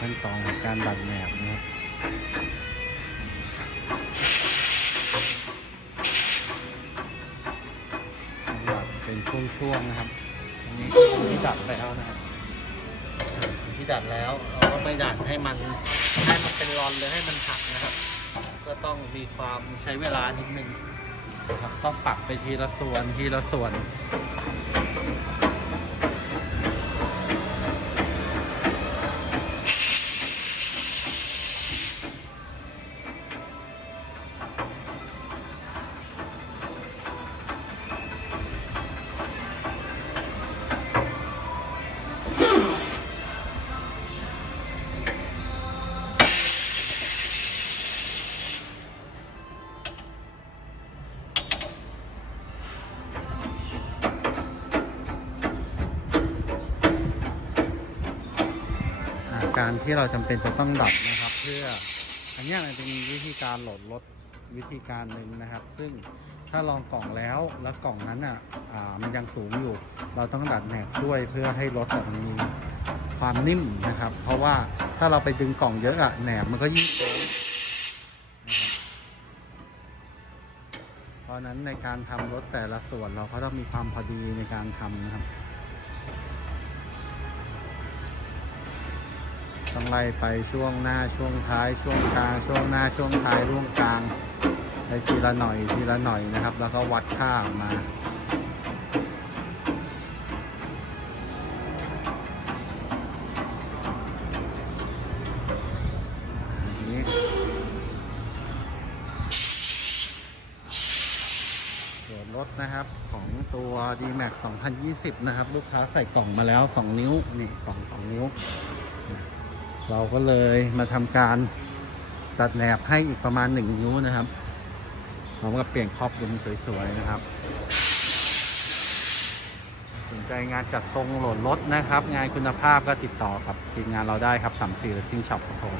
ขั้นตอนของการดัดแหนบนะครับดัดเป็นช่วงๆนะครับอันนี้ที่ดัดแล้วนะครับที่ดัดแล้วเราก็ไม่ดัดให้มันให้มันเป็นรอนหรือให้มันหักนะครับ ก็ต้องมีความใช้เวลานิดนึงนะครับต้องปรับไปทีละส่วนทีละส่วน การที่เราจำเป็นจะต้องดัดนะครับ เพื่ออันนี้มันเป็นวิธีการโหลดลดวิธีการหนึ่งนะครับ ซึ่งถ้าลองกล่องแล้วแล้วกล่องนั้นอะอ่ามันยังสูงอยู่ เราต้องดัดแหนบด้วยเพื่อให้รถอะมันมีความนิ่มนะครับ เพราะว่าถ้าเราไปดึงกล่องเยอะอะแหนบมันก็ยิ่งโค้งเพราะฉะนั้นในการทำรถแต่ละส่วนเราก็ต้องมีความพอดีในการทำนะครับ ต้องไล่ไปช่วงหน้าช่วงท้ายช่วงกลางช่วงหน้าช่วงท้ายร่วงกลางไปทีละหน่อยทีละหน่อยนะครับ แล้วก็วัดค่าออกมาอันนี้ส่วนรถนะครับของตัว D-Max 2020 นะครับ ลูกค้าใส่กล่องมาแล้ว 2 นิ้ว นี่กล่อง 2 นิ้ว เราก็เลยมาทำการตัดแหนบให้อีกประมาณ1นิ้วนะครับพร้อมกับเปลี่ยนครอบดุมสวยๆนะครับสนใจงานจัดทรงโหลดรถนะครับ งานคุณภาพก็ติดต่อกับทีมงานเราได้ครับสามสี่ซิ่งช็อปครับผม